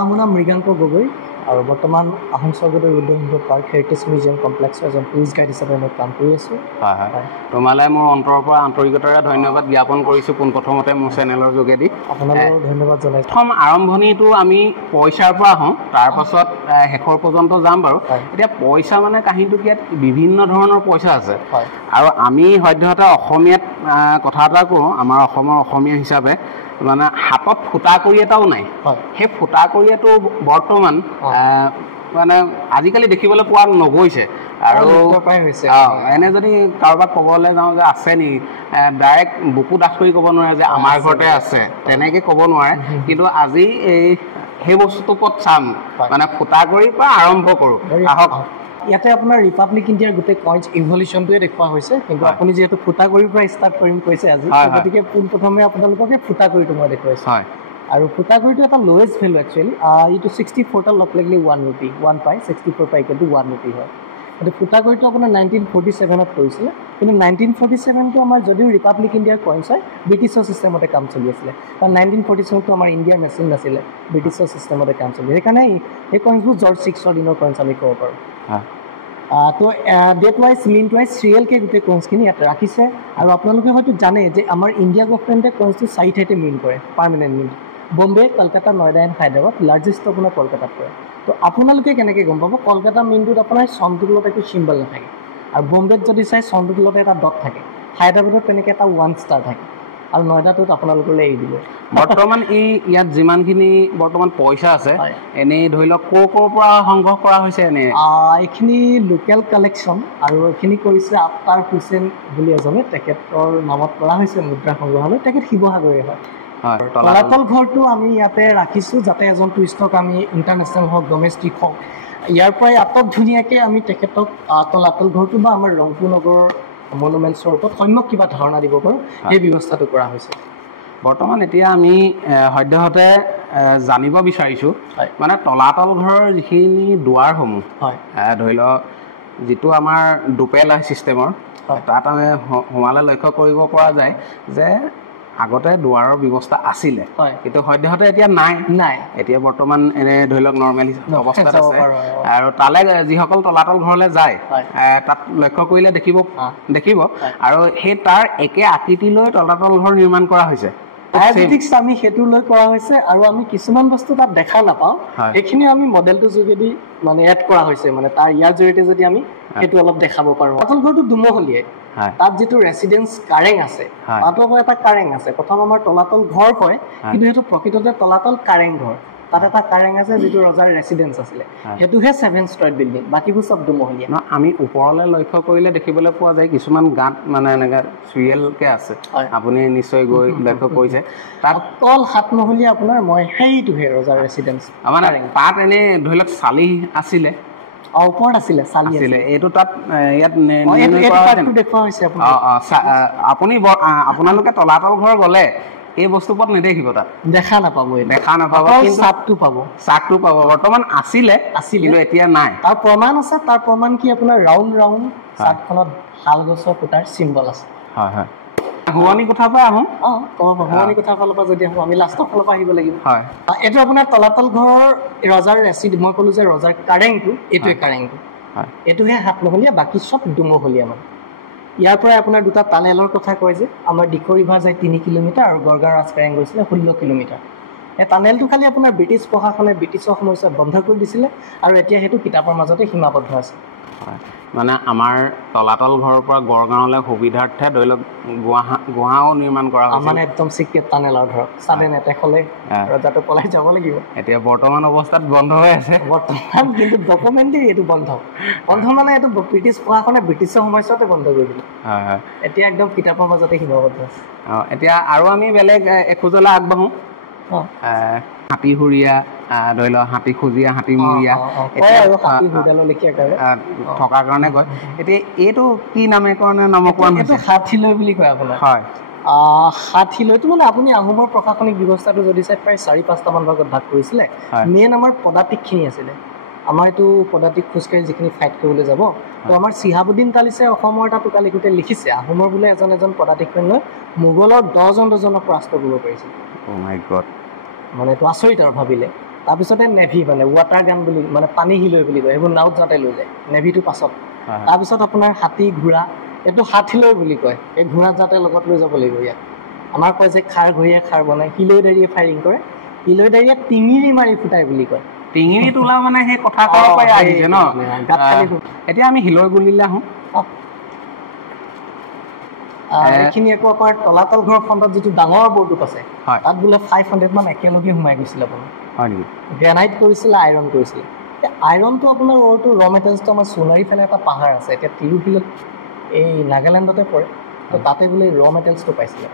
মোৰ নাম মৃগাংক গগৈ আৰু বৰ্তমান আহোম স্বৰ্গদেউ ৰুদ্ৰসিংহ পাৰ্ক হেৰিটেজ মিউজিয়াম কমপ্লেক্সৰ এজন টুৰিষ্ট গাইড হিচাপে মই কাম কৰি আছোঁ। হয় তোমালৈ মোৰ অন্তৰৰ পৰা আন্তৰিকতাৰে ধন্যবাদ জ্ঞাপন কৰিছোঁ পোনপ্ৰথমতে মোৰ চেনেলৰ যোগেদি। আপোনালৈও ধন্যবাদ জনাইছোঁ। প্ৰথম আৰম্ভণিটো আমি পইচাৰ পৰা আহোঁ, তাৰপাছত শেষৰ পৰ্যন্ত যাম বাৰু। এতিয়া পইচা মানে কাহিনীটো ইয়াত বিভিন্ন ধৰণৰ পইচা আছে আৰু আমি সদ্যহতে অসমীয়াত কথা এটা কওঁ, আমাৰ অসমৰ অসমীয়া হিচাপে মানে হাতত ফুটা কৰি এটাও নাই। সেই ফুটা কৰিটো বৰ্তমান মানে আজিকালি দেখিবলৈ পোৱা নগৈছে আৰু এনে যদি কাৰোবাক ক'বলৈ যাওঁ যে আছে নি, ডাইৰেক্ট বুকু ডাঠ কৰি ক'ব নোৱাৰে যে আমাৰ ঘৰতে আছে, তেনেকৈ ক'ব নোৱাৰে। কিন্তু আজি সেই বস্তুটোৰ ওপৰত চাম, মানে ফুটা কৰি পৰা আৰম্ভ কৰোঁ আহক। ইয়াতে আপোনাৰ ৰিপাব্লিক ইণ্ডিয়াৰ গোটেই কইন্স ইভলিউশ্যনটোৱে দেখুওৱা হৈছে, কিন্তু আপুনি যিহেতু ফুটাকৰিৰ পৰা ষ্টাৰ্ট কৰিম কৈছে আজি, গতিকে পোনপ্ৰথমে আপোনালোককে ফুটাকৰিটো মই দেখুৱাইছোঁ। আৰু ফুটাকৰিটো এটা লোৱেষ্ট ভেলু একচুৱেলি, এইটো 64টা লগ লাগিলে 1 ৰুপি, 1 পাই 64 পাই কিন্তু 1 ৰুপি হয়। কিন্তু ফুটাকৰিটো আপোনাৰ 1947ত কৰিছিলে, কিন্তু 1947টো আমাৰ যদিও ৰিপাব্লিক ইণ্ডিয়াৰ কইন্স হয়, ব্ৰিটিছৰ ছিষ্টেমতে কাম চলি আছিলে। কাৰণ 1947টো আমাৰ ইণ্ডিয়াৰ মেচিন নাছিলে, ব্ৰিটিছৰ ছিষ্টেমতে কাম চলি, সেইকাৰণে এই কইন্সবোৰ জৰ্জ 6ৰ দিনৰ কইন্স আমি ক'ব পাৰোঁ। তো ডেট ৱাইজ মিণ্ট ৱাইজ চিৰিয়েলকৈ গোটেই কইন্সখিনি ইয়াত ৰাখিছে। আৰু আপোনালোকে হয়তো জানে যে আমাৰ ইণ্ডিয়া গভৰ্ণমেণ্টে কইন্সটো 4 ঠাইতে মিণ্ট কৰে, permanent mint. Bombay, Kolkata, Noida and Hyderabad, largest আপোনাৰ কলকাতাত কৰে। তো আপোনালোকে কেনেকৈ গম পাব? কলকাতা মিণ্টটোত আপোনাৰ চনটোৰ লগত একো চিম্বল নাথাকে, আৰু বম্বেত যদি চাই চনটোৰ লগত এটা ডট থাকে, হায়দৰাবাদত তেনেকৈ এটা 1 ষ্টাৰ থাকে, আৰু নয়ডাটোত আপোনালোকলৈ এৰি দিব। বৰ্তমান ইয়াত যিমানখিনি বৰ্তমান পইচা আছে, এনেই ধৰি লওক ক'ৰ পৰা সংগ্ৰহ কৰা হৈছে? এনে এইখিনি লোকেল কালেকশ্যন, আৰু এইখিনি কৰিছে আফতাৰ হুছেইন বুলি এজনে, তেখেতৰ নামত কৰা হৈছে মুদ্ৰা সংগ্ৰহালয়। তেখেত শিৱসাগৰে হয়। তলাতল ঘৰটো আমি ইয়াতে ৰাখিছোঁ যাতে এজন টুৰিষ্টক আমি ইণ্টাৰনেশ্যনেল হওক ডমেষ্টিক হওক, ইয়াৰ পৰাই আটক ধুনীয়াকৈ আমি তেখেতক তলাতল ঘৰটো বা আমাৰ ৰংপুৰ নগৰৰ মনুমেণ্টছৰ ওপৰত সম্যক কিবা ধাৰণা দিব পাৰোঁ, সেই ব্যৱস্থাটো কৰা হৈছে। বৰ্তমান এতিয়া আমি সদ্যহতে জানিব বিচাৰিছোঁ, মানে তলাতল ঘৰৰ যিখিনি দুৱাৰসমূহ, ধৰি লওক যিটো আমাৰ দুপেলা ছিষ্টেমৰ, তাত আমি সোমালে লক্ষ্য কৰিব পৰা যায় যে আগতে দুৱাৰৰ ব্যৱস্থা আছিলে, কিন্তু সদ্যহতে এতিয়া নাই। এতিয়া বৰ্তমান এনে ধৰি লওক নৰ্মেল অৱস্থাত আছে। আৰু তালৈ যিসকল তলাতল ঘৰলৈ যায়, তাত লক্ষ্য কৰিলে দেখিব আৰু সেই তাৰ একে আকৃতিলৈ তলাতল ঘৰ নিৰ্মাণ কৰা হৈছে। আমি সেইটো লৈ কৰা হৈছে, আৰু আমি কিছুমান বস্তু তাত দেখা নাপাওঁ, সেইখিনি আমি মডেলটোৰ যোগেদি মানে এড কৰা হৈছে, মানে তাৰ ইয়াৰ জৰিয়তে যদি আমি সেইটো অলপ দেখাব পাৰোঁ। তলাতল ঘৰটো দুমহলীয়াই, তাত যিটো ৰেচিডেঞ্চ কাৰেং আছে, তাতো এটা কাৰেং আছে। প্ৰথম আমাৰ তলাতল ঘৰ কয়, কিন্তু সেইটো প্ৰকৃততে তলাতল কাৰেং ঘৰ। তাত এটা কাৰেং আছে যিটো ৰজাৰ ৰেচিডেঞ্চ আছিলে, সেইটোহে 7 ষ্ট্ৰীট বিল্ডিং, বাকীবোৰ চব দুমহলীয়া। আমি ওপৰলৈ লক্ষ্য কৰিলে দেখিবলৈ পোৱা যায় কিছুমান গাঁত মানে এনেকৈ চিৰিয়েলকৈ আছে, আপুনি নিশ্চয় গৈ লক্ষ্য কৰিছে। তাত অকল 7 মহলীয়া আপোনাৰ মই সেইটোহে ৰজাৰ ৰেচিডেঞ্চ। মানে তাত এনেই ধৰি লওক চালি আছিলে, ওপৰত আছিলে চালি আছিলে, এইটো তাত ইয়াত দেখুওৱা হৈছে। আপোনালোকে তলাতল ঘৰ গ'লে এই বস্তু ওপৰত নেদেখিব, তাত দেখা নাপাব, চাকটো পাব। বৰ্তমান আছিলে কিন্তু এতিয়া নাই। তাৰ প্ৰমাণ আছে, তাৰ প্ৰমাণ কি আপোনাৰ ৰাউণ্ড চাকখনত শাল গছৰ খুঁটাৰ চিম্বল আছে। শুৱনি কথাৰ পৰা আহোঁ, শুৱনি কথাৰ ফালৰ পৰা যদি আহোঁ, আমি লাষ্টৰ ফালৰ পৰা আহিব লাগিব। এইটো আপোনাৰ তলাতল ঘৰৰ ৰজাৰ মই ক'লো যে ৰজাৰ কাৰেংটো, এইটোৱে কাৰেংটো, এইটোহে 7 মহলীয়া, বাকী চব দুমহলীয়া। মানে ইয়াৰ পৰাই আপোনাৰ 2টা টানেলৰ কথা কয় যে, আমাৰ দিখৰিভা যায় 3 কিলোমিটাৰ আৰু গড়গাঁও ৰাজকাৰেং গৈছিলে 16 কিলোমিটাৰ। এই টানেলটো খালি আপোনাৰ ব্ৰিটিছ প্ৰশাসনে ব্ৰিটিছৰ সময়ছোৱাত বন্ধ কৰি দিছিলে, আৰু এতিয়া সেইটো কিতাপৰ মাজতে সীমাবদ্ধ আছে। মানে আমাৰ তলাতল ঘৰৰ পৰা গড়গাঁৱলৈ সুবিধাৰ্থে ধৰি লওক গুহাও নিৰ্মাণ কৰা হৈছে, মানে একদম চিক্ৰেট টানেলৰ ধৰক চাডেন এটেক হ'লে ৰজাটো পলাই যাব লাগিব। এতিয়া বৰ্তমান অৱস্থাত বন্ধ হৈ আছে বৰ্তমান, কিন্তু ডকুমেণ্টে এইটো বন্ধ মানে এইটো ব্ৰিটিছ প্ৰশাসনে ব্ৰিটিছৰ সময়ছোৱাতে বন্ধ কৰি দিলে। এতিয়া একদম কিতাপৰ মাজতে সীমাবদ্ধ আছে। এতিয়া আৰু আমি বেলেগ এখোজলৈ আগবাঢ়োঁ। হাতীহুৰীয়া, ধৰি লওক হাতীখুজীয়া, হাতীমূৰীয়া থকাৰ কাৰণে কয়। এতিয়া এইটো কি নামকৰণ হৈছে? হাতীলৈ বুলি কয় আপোনাৰ। হাতীলৈটো মানে আপুনি আহোমৰ প্ৰশাসনিক ব্যৱস্থাটো যদি চাই প্ৰায় 4-5টামান ভাগত ভাগ কৰিছিলে। মেইন আমাৰ পদাতিকখিনি আছিলে, আমাৰ এইটো পদাতিক খোজকাঢ়ি যিখিনি ফাইট কৰিবলৈ যাব, তো আমাৰ চিহাবুদ্দিন তালিছে অসমৰ এটা টোকালিখোতে লিখিছে, আহোমৰ বোলে এজন পদাতিক সৈন্যই মোগলৰ 10জনক পৰাস্ত কৰিব পাৰিছিল। Oh my God, মানে এইটো আচৰিত আৰু ভাবিলে। তাৰপিছতে নেভি মানে ৱাটাৰ গান বুলি মানে পানী হিলৈ বুলি কয়, সেইবোৰ নাওত যাতে লৈ যায়, নেভিটো পাছত। তাৰপিছত আপোনাৰ হাতী ঘোঁৰা, এইটো হাত হিলৈ বুলি কয়, এই ঘোঁৰাত যাতে লগত লৈ যাব লাগিব ইয়াত। আমাৰ কয় যে খাৰ ঘঁহিয়ে খাৰ বনায়, হিলৈ দাঁৰিয়ে ফায়াৰিং কৰে, হিলৈ দাঁৰিয়ে টিঙিৰি মাৰি ফুটাই বুলি কয়। টিঙিৰি তোলা মানে সেই কথা ক'ব পাৰি আহিছে ন। এতিয়া আমি হিলৈ গুলিলে আহোঁ। এইখিনি আকৌ আপোনাৰ তলাতল ঘৰৰ ফ্ৰণ্টত যিটো ডাঙৰ বৰটোপ আছে, তাত বোলে 500 মান একেলগে সোমাই গৈছিলে আপোনাৰ। হয় নেকি? গ্ৰেনাইট কৰিছিলে, আইৰণ কৰিছিলে। আইৰণটো আপোনাৰ ওৰটো ৰ মেটেৰিয়েলছটো আমাৰ সোণাৰী ফালে এটা পাহাৰ আছে, এতিয়া তিৰুশিলত এই নাগালেণ্ডতে পৰে, তো তাতে বোলে ৰ মেটেৰিয়েলছটো পাইছিলে।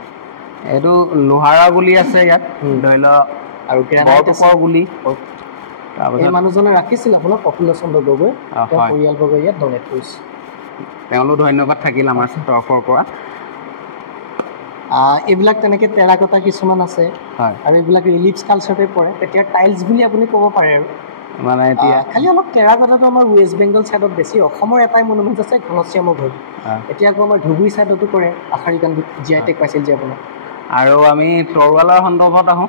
এইটো লোহাৰা গুলি আছে ইয়াত, ধৰি লওক, আৰু গ্ৰেনাইটৰ গুলি। এই মানুহজনে ৰাখিছিল আপোনাৰ প্ৰফুল্ল চন্দ্ৰ গগৈ, তেওঁ পৰিয়ালবৰ্গ ইয়াত ডনেট কৰিছে। তেওঁলৈ ধন্যবাদ থাকিল আমাৰ তৰফৰ পৰা। এইবিলাক তেনেকৈ টেৰাকটা কিছুমান আছে, আৰু এইবিলাক ৰিলিফছ কালচাৰতে পৰে। তেতিয়া টাইলছ বুলি আপুনি ক'ব পাৰে আৰু মানে এতিয়া খালি অলপ টেৰাকটাটো আমাৰ ৱেষ্ট বেংগল ছাইডত বেছি। অসমৰ এটাই মনুমেণ্ট আছে ঘনশ্যামৰ ঘৰ, এতিয়া আকৌ আমাৰ ধুবুৰী ছাইডতো কৰে, আশাৰীকান GI টেগ পাইছিল যে আপোনাৰ। আৰু আমি তৰোৱালৰ সন্দৰ্ভত আহোঁ।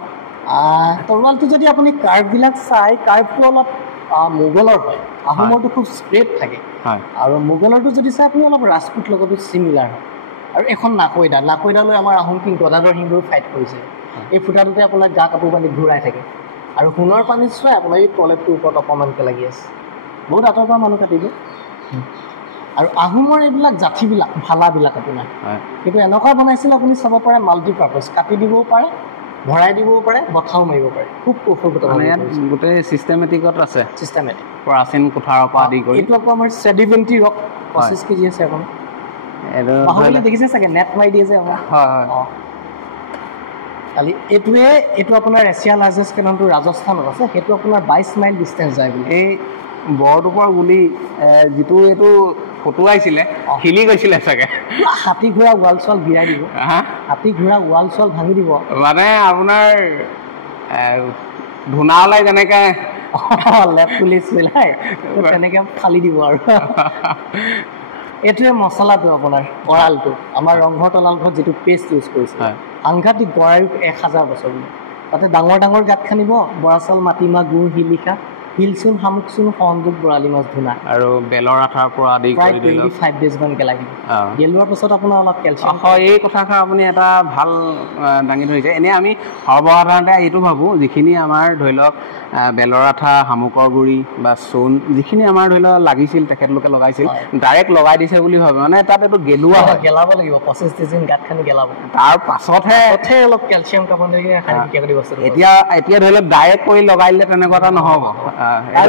তৰোৱালটো যদি আপুনি কাৰ্ভবিলাক চাই, কাৰ্ভটো অলপ মোগলৰ হয়, আহোমৰটো খুব ষ্ট্ৰেট থাকে, আৰু মোগলৰটো যদি চাই আপুনি অলপ ৰাজপুত লগতো চিমিলাৰ হয়। আৰু এখন নাকৈডালৈ আমাৰ আহোম কিং গদাধৰ সিংহই ফাইট কৰিছে। এই ফুটাটোতে আপোনাৰ গা কাপোৰ বান্ধি ঘূৰাই থাকে, আৰু সোণৰ পানীত চোৱাই আপোনাৰ এই টয়লেটটোৰ ওপৰত অকণমানকৈ লাগি আছে, বহুত আঁতৰ পৰা মানুহ কাটিব। আৰু আহোমৰ এইবিলাক জাঠিবিলাক ভালাবিলাক আপোনাৰ, কিন্তু এনেকুৱা বনাইছিল আপুনি চাব পাৰে মাল্টিপাৰ্পাছ, কাটি দিবও পাৰে, ভৰাই দিবও পাৰে, বঠাও মাৰিব পাৰে, খুব কৌশলগত। ইয়াত গোটেই চিষ্টেমেটিকত আছে, চিষ্টেমেটিক প্ৰাচীন কোঠাৰৰ পৰা আদি কৰি। এইটো আকৌ আমাৰ চেডিমেণ্টি ৰক 25 কেজি আছে আপোনাৰ। দেখিছে চাগে নেট মাৰি দিয়ে যে আমাৰ। খালি এইটো আপোনাৰ এছিয়া লাৰ্জেষ্ট কেননটো ৰাজস্থানত আছে, সেইটো আপোনাৰ 22 মাইল ডিষ্টেঞ্চ যায় বুলি। এই বৰটোপৰ গুলি যিটো এইটো ফটোৱাইছিলে হিলি গৈছিলে চাগে, হাতী ঘোঁৰা ৱাল চোৱাল গিৰাই দিব, হাতী ঘোঁৰা ৱাল চোৱাল ভাঙি দিব, মানে আপোনাৰ ধূনা ওলাই যেনেকে লেপ পুলিচ মিলাই তেনেকে ফালি দিব আৰু। এইটোৱে মছলাটো আপোনাৰ গঁৰালটো, আমাৰ ৰংঘৰ তলালঘৰত যিটো পেষ্ট ইউজ কৰিছে, সাংঘাতিক গঁৰাল 1000 বছৰ বুলি। তাতে ডাঙৰ ডাঙৰ গাঁত খান্দিব, বৰা চাউল, মাটিমাহ, গুড়, শিলিখা, শিলচুন, শামুকচুন, সংযোগ, বৰালি মাছ, ধূনা, আৰু বেলৰ আঠাৰ পৰা আদি কৰি 25 days মানকৈ লাগিব। গেলোৱাৰ পাছত আপোনাৰ অলপ কেলচিয়াম। এই কথাষাৰ আপুনি এটা ভাল দাঙি ধৰিছে। এনেই আমি সৰ্বসাধাৰণতে এইটো ভাবোঁ, যিখিনি আমাৰ ধৰি লওক বেলৰ আঠা, শামুকৰ গুৰি বা চূণ যিখিনি আমাৰ ধৰি লওক লাগিছিল, তেখেতলোকে লগাইছিল, ডাইৰেক্ট লগাই দিছে বুলি ভাবে, মানে তাত এইটো গেলোৱা হয়, গেলাব লাগিব 25 দিন গাঁত খান্দি গেলাব, তাৰ পাছতহে অলপ কেলচিয়াম কাৰ্বন বস্তু। এতিয়া ধৰি লওক ডাইৰেক্ট কৰি লগাই দিলে তেনেকুৱা এটা নহ'ব।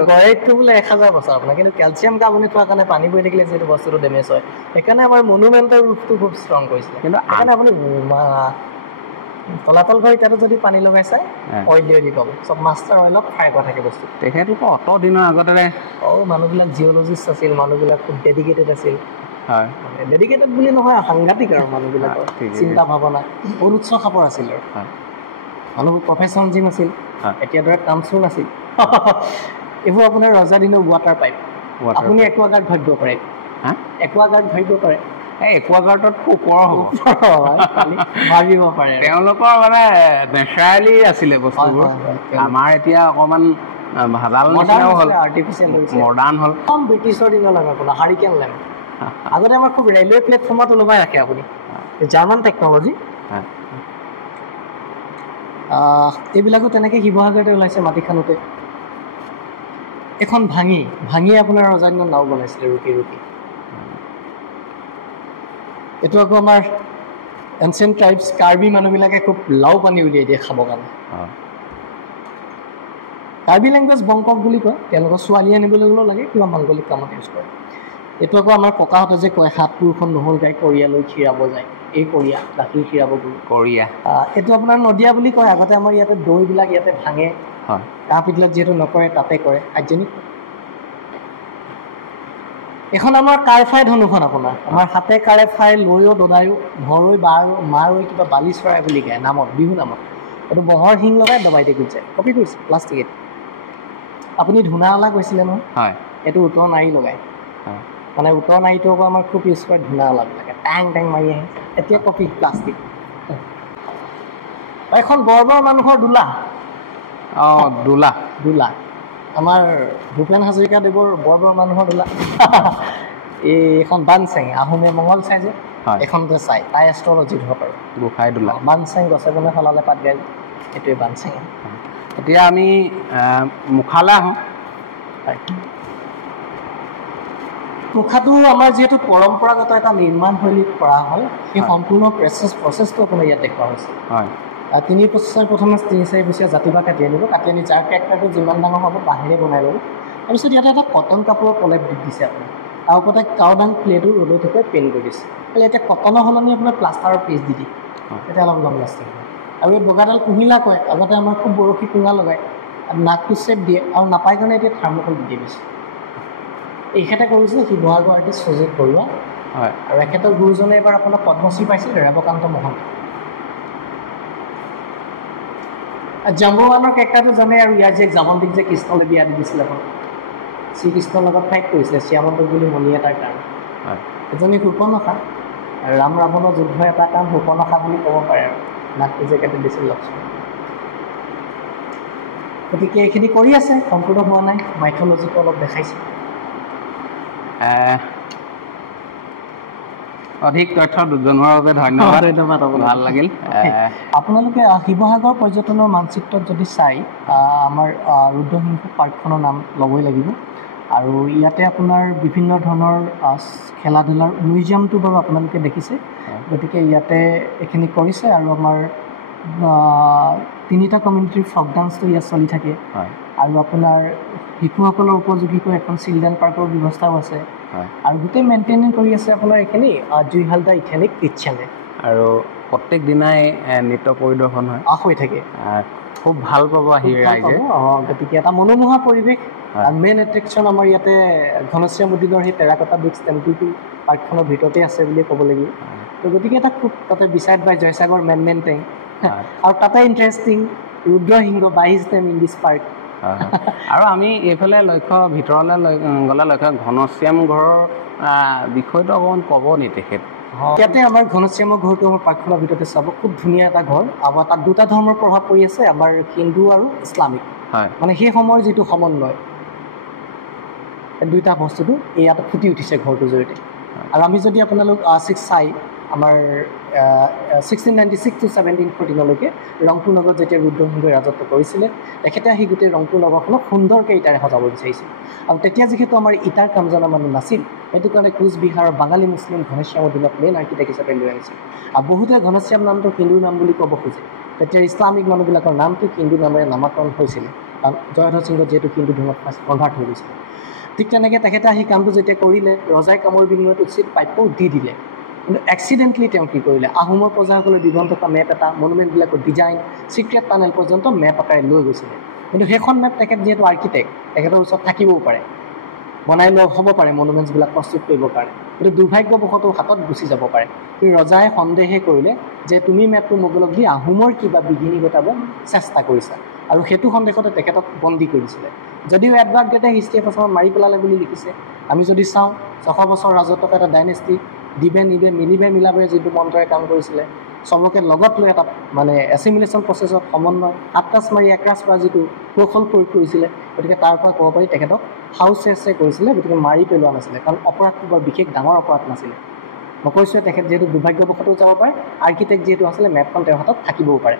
গড়াইটো বোলে 1000 বছৰ আপোনাৰ, কিন্তু কেলচিয়াম কাৰ্বনেট থোৱাৰ কাৰণে পানী পৰি থাকিলে যিহেতু বস্তুটো ডেমেজ হয়, সেইকাৰণে আমাৰ মনুমেণ্টেল ৰূপটো খুব ষ্ট্ৰং কৰিছিলে। কিন্তু সেইকাৰণে আপুনি তলাতল ঘৰ এতিয়াতো যদি পানী লগাই চাই অইল পাব, চব মাষ্টাৰ অইলত ফ্ৰাই কৰা থাকে বস্তু। তেখেতলোকে অত দিনৰ আগতে মানুহবিলাক জিঅ'লজিষ্ট আছিল, মানুহবিলাক খুব ডেডিকেটেড আছিল। ডেডিকেটেড বুলি নহয়, সাংঘাতিক আৰু মানুহবিলাকৰ চিন্তা ভাৱনা, বহুত উচ্চ খাপৰ আছিল। আৰু মানুহবোৰ প্ৰফেচনেলিজিম আছিল, এতিয়া ধৰক কামচুৰ নাছিল। এইবোৰ আপোনাৰ ৰজা দিনৰ ৱাটাৰ পাইপ, আপুনি একুৱাগাৰ্ড ভাবিব পাৰে, একুৱাগাৰ্ড ভাবিব পাৰে, একুৱাগাৰ্ডত ওপৰ হ'ব ভাবিব পাৰে। তেওঁলোকৰ মানে নেচাৰেলি আছিলে বস্তুবোৰ, আমাৰ এতিয়া অকণমান ভাজাল নিচিনাও হ'ল, আৰ্টিফিচিয়েল মডাৰ্ণ হ'ল। ব্ৰিটিছৰ দিনৰ লেম্প আপোনাৰ, হাৰিকেন লেম্প। আগতে আমাৰ খুব ৰেলৱে প্লেটফৰ্মত ওলমাই ৰাখে আপুনি, জাৰ্মান টেকনলজি। এইবিলাকো তেনেকৈ শিৱসাগৰতে ওলাইছে, মাটি খানোতে। এখন ভাঙি আপোনাৰ ৰজা দিনত নাও বনাইছিলে, ৰুকি ৰুকি। এইটো আকৌ আমাৰ এনচিয়েণ্ট ট্ৰাইবছ কাৰ্বি মানুহবিলাকে খুব লাও পানী উলিয়াই দিয়ে খাবৰ কাৰণে। কাৰ্বি লেংগুৱেজ বংকক বুলি কয়, তেওঁলোকৰ ছোৱালী আনিবলৈ গ'লেও লাগে, কিবা মাংগলিক কামত ইউজ কৰে। এইটো আকৌ আমাৰ ককাহঁতে যে কয়, 7 পুৰুষত নহ'ল গাই কৰিয়ালৈ খীৰাব যায়, এই কৰিয়া গাখীৰ খীৰাব গ'ল কৰিয়া। এইটো আপোনাৰ নদীয়া বুলি কয়। আগতে আমাৰ ইয়াতে দৈবিলাক ইয়াতে ভাঙে, কাঁহ পিতলত যিহেতু নকৰে তাতে কৰে, হাইজেনিক। এখন আমাৰ কাৰফাই ধনুখন আপোনাৰ, আমাৰ হাতে কাৰে ফাই লৈও দদায়ো ভৰৈ মাৰৈ কিবা বালি চৰাই বুলি কয় নামত, বিহু নামত। এইটো মহৰ শিং লগাই দবাই দিয়ে গুচি যায়, কপি কৰিছে প্লাষ্টিকেট। আপুনি ধূনা অলা কৈছিলে নহয়, এইটো উত্তৰ নাৰী লগাই, মানে উত্তৰ নাৰীটো আকৌ আমাৰ খুব ইউজ কৰে ধূনা অলাবিলাকে, টাং টাং মাৰি আহে। এতিয়া কপি প্লাষ্টিক। এখন বৰ্বৰ মানুহৰ দোলা, দোলা দোলা আমাৰ ভূপেন হাজৰিকাদেৱৰ বৰ মানুহৰ দোলা এইখন বানচেং আহোমে মঙল চাই যে এখনতে চাই তাই এষ্ট্ৰলজি ধৰক আৰু গোসাই দোলা বানচেং গছে বনে সলালে পাত গাই এইটোৱে বানচেং এতিয়া আমি মুখালে আহোঁ মুখাটো আমাৰ যিহেতু পৰম্পৰাগত এটা নিৰ্মাণ শৈলীত কৰা হয় সেই সম্পূৰ্ণ প্ৰচেছটো আপোনাৰ ইয়াত দেখুওৱা হৈছে হয় 3 বছৰ প্ৰথমে 3-4 বছৰীয়া জাতিবা কাটি আনিব কাটি আনি যাৰ কেৰেক্টাৰটো যিমান ডাঙৰ হ'ব বাহিৰে বনাই ল'ব তাৰপিছত ইয়াতে এটা কটন কাপোৰৰ প্ৰলেপ দি দিছে আপুনি তাৰ ওপৰতে কাউডাং প্লেটো ৰ'দত শুকুৱাই পেইণ্ট কৰি দিছে খালি এতিয়া কটনৰ সলনি আপোনাৰ প্লাষ্টাৰৰ পিচ দি দিয়ে তেতিয়া অলপ লং লাষ্টিং হয় আৰু এই বগাডাল কুহিলা কয় আগতে আমাৰ খুব বৰশী কুঙা লগায় নাকটো চেপ দিয়ে আৰু নাপায় কাৰণে এতিয়া থাৰ্মকল দি দিয়ে বেছি এইখেতে কৰিছিলে শিৱসাগৰ আৰ্টিষ্ট সুজিত বৰুৱা হয় আৰু এখেতৰ গুৰুজনে এবাৰ আপোনাৰ পদ্মশ্ৰী পাইছিল ৰেৱকান্ত মহন্ত জাম্বৱানৰ কেৰেক্টাৰটো জানে আৰু ইয়াৰ যে জামন্তিক যে কৃষ্ণলৈ বিয়া দি দিছিলে আপুনি শ্ৰীকৃষ্ণৰ লগত ফাইট কৰিছিলে শ্যামন্তক বুলি মণি এটাৰ কাৰণে এজনী শূৰ্পণখা আৰু ৰাম ৰাৱণৰ যুদ্ধ এটা কাৰণ শূৰ্পণখা বুলি ক'ব পাৰে আৰু নাকটো যে কাটি দিছিল লক্ষ্মণ গতিকে এইখিনি কৰি আছে সম্পূৰ্ণ হোৱা নাই মাইথলজিটো অলপ দেখাইছে অধিক তথ্য জনোৱাৰ বাবে ধন্যবাদ ভাল লাগিল আপোনালোকে শিৱসাগৰ পৰ্যটনৰ মানচিত্ৰত যদি চাই আমাৰ ৰুদ্ৰসিংহ পাৰ্কখনৰ নাম ল'বই লাগিব আৰু ইয়াতে আপোনাৰ বিভিন্ন ধৰণৰ খেলা ধূলাৰ মিউজিয়ামটো বাৰু আপোনালোকে দেখিছে গতিকে ইয়াতে এইখিনি কৰিছে আৰু আমাৰ 3টা কমিউনিটিৰ ফক ডান্সটো ইয়াত চলি থাকে আৰু আপোনাৰ শিশুসকলৰ উপযোগীকৈ এখন চিলড্ৰেন পাৰ্কৰ ব্যৱস্থাও আছে আৰু গোটেই মেইনটেইন কৰি আছে আপোনাৰ এইখিনি জুইহালদা ইথেনিক কিটচেনে আৰু প্ৰত্যেক দিনাই নৃত্য পৰিদৰ্শন হয় হৈ থাকে খুব ভাল পাব আহি ৰাইজে গতিকে এটা মনোমোহা পৰিৱেশ মেইন এট্ৰেকশ্যন আমাৰ ইয়াতে ঘনশ্যাম উদ্দিনৰ সেই টেৰাকটা ব্ৰিক্স টেম্পলটো পাৰ্কখনৰ ভিতৰতে আছে বুলি ক'ব লাগিব তো গতিকে এটা খুব তাতে beside by Joysagar main tank আৰু তাতে interesting Rudrasingha by his name in this park আৰু আমি এইফালে ভিতৰলৈ গ'লে লক্ষ্য ঘনশ্যাম ঘৰৰ বিষয়টো অকণমান ক'ব নি তেখেত ইয়াতে আমাৰ ঘনশ্যামৰ ঘৰটো আমাৰ পাৰ্কখনৰ ভিতৰতে চাব খুব ধুনীয়া এটা ঘৰ আমাৰ তাত 2টা ধৰ্মৰ প্ৰভাৱ পৰি আছে আমাৰ হিন্দু আৰু ইছলামিক মানে সেই সময়ৰ যিটো সমন্বয় 2টা বস্তুটো ইয়াত ফুটি উঠিছে ঘৰটোৰ জৰিয়তে আৰু আমি যদি আপোনালোক চাই আমাৰ 1696 to 1714লৈকে ৰংপুৰ নগৰত যেতিয়া ৰুদ্ৰসিংহই ৰাজত্ব কৰিছিলে তেখেতে আহি গোটেই ৰংপুৰ নগৰখনক সুন্দৰকৈ ইটাৰে সজাব বিচাৰিছিল আৰু তেতিয়া যিহেতু আমাৰ ইটাৰ কাম জনা মানুহ নাছিল সেইটো কাৰণে কোচবিহাৰৰ বাঙালী মুছলিম ঘনশ্যামৰ দিনত মেইন আৰ্কিটেক্ট হিচাপে লৈ আনিছিল আৰু বহুতে ঘনশ্যাম নামটো হিন্দু নাম বুলি ক'ব খোজে তেতিয়া ইছলামিক মানুহবিলাকৰ নামটো হিন্দু নামেৰে নামাকৰণ হৈছিলে কাৰণ জয়ধ্বজ সিংহ যিহেতু হিন্দু ধৰ্মত ফাৰ্ষ্ট কনভাৰ্ট হৈ গৈছিলে ঠিক তেনেকৈ তেখেতে আহি কামটো যেতিয়া কৰিলে ৰজাই কামৰ বিনিময়ত উচিত প্ৰাপ্যও দি দিলে কিন্তু এক্সিডেণ্টলি তেওঁ কি কৰিলে আহোমৰ প্ৰজাসকলৰ দিগন্ত থকা মেপ এটা মনুমেণ্টবিলাকৰ ডিজাইন চিক্ৰেট টানেল পৰ্যন্ত মেপ আকাৰে লৈ গৈছিলে কিন্তু সেইখন মেপ তেখেত যিহেতু আৰ্কিটেক্ট তেখেতৰ ওচৰত থাকিবও পাৰে বনাই লৈ হ'ব পাৰে মনুমেণ্টছবিলাক প্ৰস্তুত কৰিবৰ কাৰণে কিন্তু দুৰ্ভাগ্যবশতঃ হাতত গুচি যাব পাৰে কিন্তু ৰজাই সন্দেহে কৰিলে যে তুমি মেপটো মোগলক দি আহোমৰ কিবা বিঘিনি ঘটাব চেষ্টা কৰিছা আৰু সেইটো সন্দেহতে তেখেতক বন্দী কৰিছিলে যদিও এডৱাৰ্ড গেটে হিষ্ট্ৰী অফ আছামত মাৰি পেলালে বুলি লিখিছে আমি যদি চাওঁ 600 বছৰ ৰাজত্ব এটা ডাইনেষ্টি দিবে নিবে মিলিবে মিলাবে যিটো মন্ত্ৰৰে কাম কৰিছিলে চবকে লগত লৈ এটা মানে এছিমিলেশ্যন প্ৰচেছত সমন্বয় আট্টাছ মাৰি একৰাছ কৰা যিটো কৌশল প্ৰয়োগ কৰিছিলে গতিকে তাৰ পৰা ক'ব পাৰি তেখেতক হাউচেছে কৰিছিলে গতিকে মাৰি পেলোৱা নাছিলে কাৰণ অপৰাধটো বৰ বিশেষ ডাঙৰ অপৰাধ নাছিলে মই কৈছোঁৱে তেখেত যিহেতু দুৰ্ভাগ্যবশতও যাব পাৰে আৰ্কিটেক্ট যিহেতু আছিলে মেপখন তেওঁৰ হাতত থাকিবও পাৰে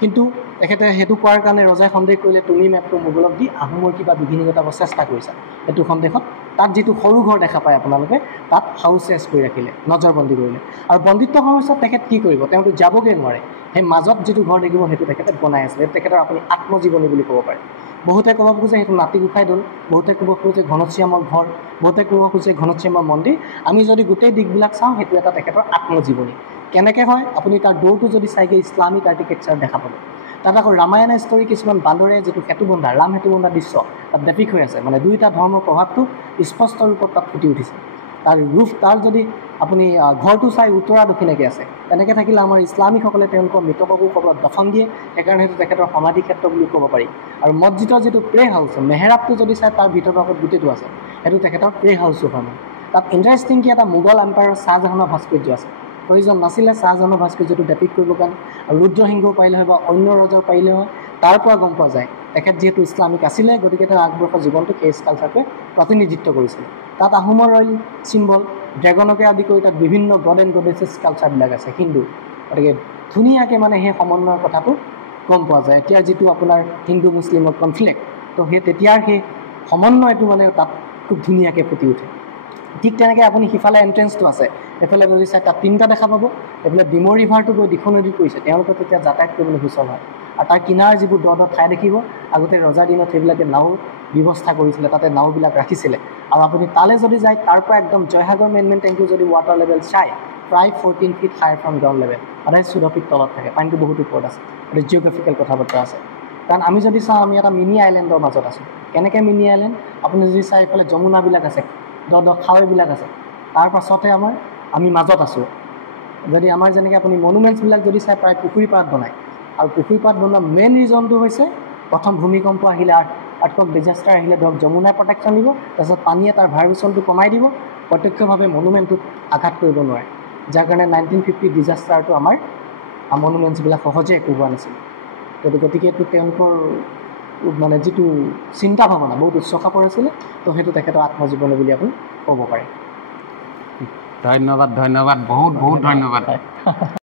কিন্তু তেখেতে সেইটো কোৱাৰ কাৰণে ৰজাই সন্দেহ কৰিলে তুমি মেপটো মোগলক দি আহোমৰ কিবা বিঘিনি ঘটাব চেষ্টা কৰিছা এইটো সন্দেহত তাত যিটো সৰু ঘৰ দেখা পায় আপোনালোকে তাত হাউচেছ কৰি ৰাখিলে নজৰবন্দী কৰিলে আৰু বন্দিত্ব সময়ত তেখেত কি কৰিব তেওঁতো যাবগৈ নোৱাৰে সেই মাজত যিটো ঘৰ দেখিব সেইটো তেখেতে বনাই আছিলে তেখেতৰ আপুনি আত্মজীৱনী বুলি ক'ব পাৰে বহুতে ক'ব খোজে সেইটো নাতি গোসাঁই দৌল বহুতে ক'ব খোজে ঘনশ্যামৰ ঘৰ বহুতে ক'ব খোজে ঘনশ্যামৰ মন্দিৰ আমি যদি গোটেই দিশবিলাক চাওঁ সেইটো এটা তেখেতৰ আত্মজীৱনী কেনেকৈ হয় আপুনি তাৰ দৌৰটো যদি চাইগৈ ইছলামিক আৰ্কিটেকচাৰ দেখা পাব তাত আকৌ ৰামায়ণ ষ্টৰী কিছুমান বান্দৰে যিটো সেতুবন্ধা ৰাম সেতুবন্ধা দৃশ্য তাত ডেপিক হৈ আছে মানে 2টা ধৰ্মৰ প্ৰভাৱটো স্পষ্ট ৰূপত তাত ফুটি উঠিছে তাৰ ৰূপ তাৰ যদি আপুনি ঘৰটো চাই উত্তৰা দক্ষিণাকৈ আছে তেনেকৈ থাকিলে আমাৰ ইছলামিকসকলে তেওঁলোকৰ মৃতককো কবৰত দফন দিয়ে সেইকাৰণে সেইটো তেখেতৰ সমাধি ক্ষেত্ৰ বুলি ক'ব পাৰি আৰু মছজিদৰ যিটো প্ৰে হাউচ মেহৰাবটো যদি চাই তাৰ ভিতৰত আগত গোটেইটো আছে সেইটো তেখেতৰ প্ৰে হাউচো হয় তাত ইণ্টাৰেষ্টিং কি এটা মোগল এম্পায়াৰৰ শ্বাহজাহানৰ ভাস্কৰ্য আছে প্ৰয়োজন নাছিলে শ্বাহজাহানৰ ভাস্কৰ্যটো ডেপিক কৰিবৰ কাৰণে আৰু ৰুদ্ৰসিংহও পাৰিলে হয় বা অন্য ৰজাও পাৰিলে হয় তাৰ পৰা গম পোৱা যায় তেখেত যিহেতু ইছলামিক আছিলে গতিকে তেওঁ আগবৰ্ষৰ জীৱনটোক সেই স্কাল্পচাৰটোৱে প্ৰতিনিধিত্ব কৰিছিলে তাত আহোমৰ ৰয়েল চিম্বল ড্ৰেগনকে আদি কৰি তাত বিভিন্ন গড এণ্ড গডেছেছ স্কাল্পচাৰবিলাক আছে হিন্দু গতিকে ধুনীয়াকৈ মানে সেই সমন্বয়ৰ কথাটো গম পোৱা যায় এতিয়া যিটো আপোনাৰ হিন্দু মুছলিমৰ কনফ্লিক্ট তো সেই তেতিয়াৰ সেই সমন্বয়টো মানে তাত খুব ধুনীয়াকৈ ফুটি উঠে ঠিক তেনেকৈ আপুনি সিফালে এণ্ট্ৰেঞ্চটো আছে এফালে যদি চাই তাত 3টা দেখা পাব এফালে ডিমৌ ৰিভাৰটো গৈ দিখৌ নদীত পৰিছে তেওঁলোকে তেতিয়া যাতায়াত কৰিবলৈ সুচল হয় আৰু তাৰ কিনাৰ যিবোৰ দ ঠাই দেখিব আগতে ৰজাৰ দিনত সেইবিলাকে নাও ব্যৱস্থা কৰিছিলে তাতে নাওবিলাক ৰাখিছিলে আৰু আপুনি তালৈ যদি যায় তাৰ পৰা একদম জয়সাগৰ মেইন টেংকটো যদি ৱাটাৰ লেভেল চাই প্ৰায় 14 feet high from ground level সদায় 14 ফিট তলত থাকে পানীটো বহুত ওপৰত আছে আৰু জিঅ'গ্ৰাফিকেল কথা বতৰা আছে কাৰণ আমি যদি চাওঁ আমি এটা মিনি আইলেণ্ডৰ মাজত আছোঁ কেনেকৈ মিনি আইলেণ্ড আপুনি যদি চাই এইফালে যমুনাবিলাক আছে দ খাৱৈবিলাক আছে তাৰ পাছতে আমি মাজত আছোঁ যদি আমাৰ যেনেকৈ আপুনি মনুমেণ্টছবিলাক যদি চাই প্ৰায় পুখুৰী পাৰত বনায় আৰু পুখুৰী পাৰত বনোৱা মেইন ৰিজনটো হৈছে প্ৰথম ভূমিকম্প আহিলে আৰ্থকক ডিজাষ্টাৰ আহিলে ধৰক যমুনাই প্ৰটেকশ্যন দিব তাৰপিছত পানীয়ে তাৰ ভাইব্ৰেশ্যনটো কমাই দিব প্ৰত্যক্ষভাৱে মনুমেণ্টটোত আঘাত কৰিব নোৱাৰে যাৰ কাৰণে 1950 ডিজাষ্টাৰটো আমাৰ মনুমেণ্টছবিলাক সহজে একো হোৱা নাছিল গতিকে এইটো তেওঁলোকৰ মানে যিটো চিন্তা ভাৱনা বহুত উচ্চ খাপৰ আছিলে তো সেইটো তেখেতৰ আত্মজীৱনী বুলি আপুনি ক'ব পাৰে ধন্যবাদ বহুত ধন্যবাদ